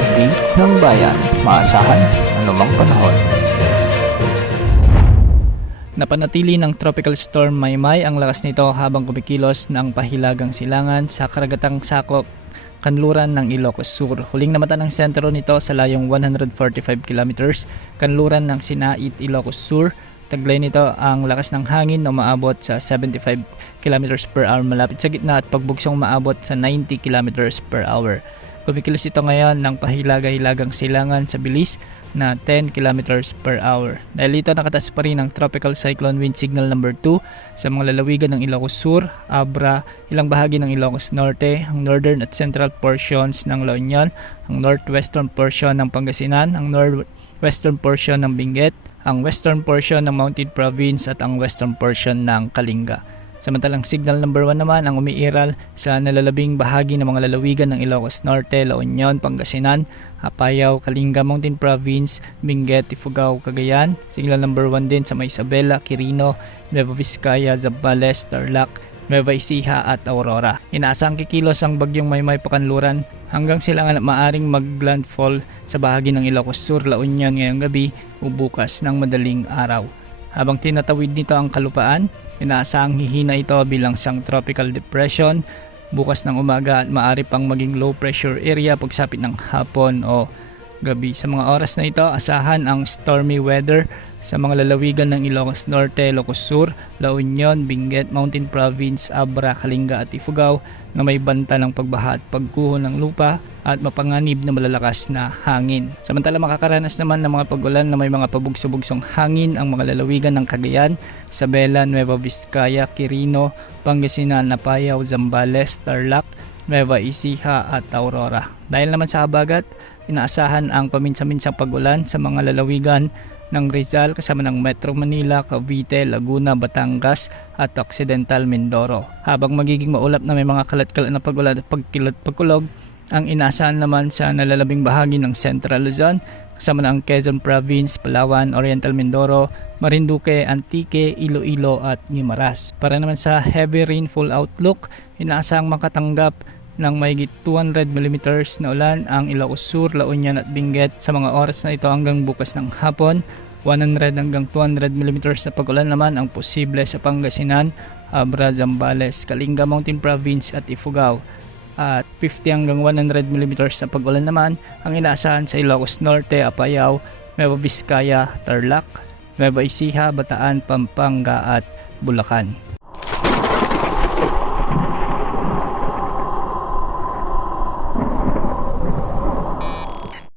update ng bayan, maasahan anumang panahon. Napanatili ng Tropical Storm Maymay ang lakas nito habang kumikilos ng pahilagang silangan sa karagatang sakop kanluran ng Ilocos Sur. Huling namata ng sentro nito sa layong 145 kilometers kanluran ng Sinait, Ilocos Sur. Taglay nito ang lakas ng hangin na umaabot sa 75 kilometers per hour malapit sa gitna at pagbugsong umaabot sa 90 kilometers per hour. Kumikilos ito ngayon ng pahilaga-hilagang silangan sa bilis na 10 kilometers per hour. Dahil ito nakataas pa rin ang Tropical Cyclone Wind Signal number 2 sa mga lalawigan ng Ilocos Sur, Abra, ilang bahagi ng Ilocos Norte, ang northern at central portions ng La Union, ang northwestern portion ng Pangasinan, ang northwestern portion ng Benguet, ang western portion ng Mountain Province at ang western portion ng Kalinga. Samantalang signal number 1 naman ang umiiral sa nalalabing bahagi ng mga lalawigan ng Ilocos Norte, La Union, Pangasinan, Apayao, Kalinga, Mountain Province, Benguet, Ifugao, Cagayan. Signal number 1 din sa may Isabela, Quirino, Nueva Vizcaya, Zambales, Tarlac, Nueva Ecija at Aurora. Inaasang kikilos ang bagyong Maymay pakanluran hanggang silangan at maaring maglandfall sa bahagi ng Ilocos Sur, La Union ngayong gabi o bukas ng madaling araw. Habang tinatawid nito ang kalupaan, inaasahang hihina ito bilang isang tropical depression bukas ng umaga at maaari pang maging low pressure area pagsapit ng hapon o gabi. Sa mga oras na ito, asahan ang stormy weather sa mga lalawigan ng Ilocos Norte, Ilocos Sur, La Union, Benguet, Mountain Province, Abra, Kalinga at Ifugao na may banta ng pagbaha at pagguho ng lupa at mapanganib na malalakas na hangin. Samantala makakaranas naman ng mga pag-ulan na may mga pabugso-bugsong hangin ang mga lalawigan ng Cagayan, Isabela, Nueva Vizcaya, Quirino, Pangasinan, Apayao, Zambales, Tarlac, Nueva Ecija at Aurora. Dahil naman sa habagat, inaasahan ang paminsan-minsang pag-ulan sa mga lalawigan ng Rizal kasama ng Metro Manila, Cavite, Laguna, Batangas at Occidental Mindoro. Habang magiging maulap na may mga kalat-kalat na pag-ulan at pagkulog, ang inaasahan naman sa nalalabing bahagi ng Central Luzon kasama ng Quezon Province, Palawan, Oriental Mindoro, Marinduque, Antique, Iloilo at Guimaras. Para naman sa heavy rainfall outlook, inaasahang makatanggap ng mahigit 200 mm na ulan ang Ilocos Sur, La Union at Benguet sa mga oras na ito hanggang bukas ng hapon. 100 hanggang 200 mm na pag-ulan naman ang posible sa Pangasinan, Abra, Zambales, Kalinga, Mountain Province at Ifugao. At 50 hanggang 100 mm na pag-ulan naman ang inaasahan sa Ilocos Norte, Apayao, Nueva Vizcaya, Tarlac, Nueva Ecija, Bataan, Pampanga at Bulacan.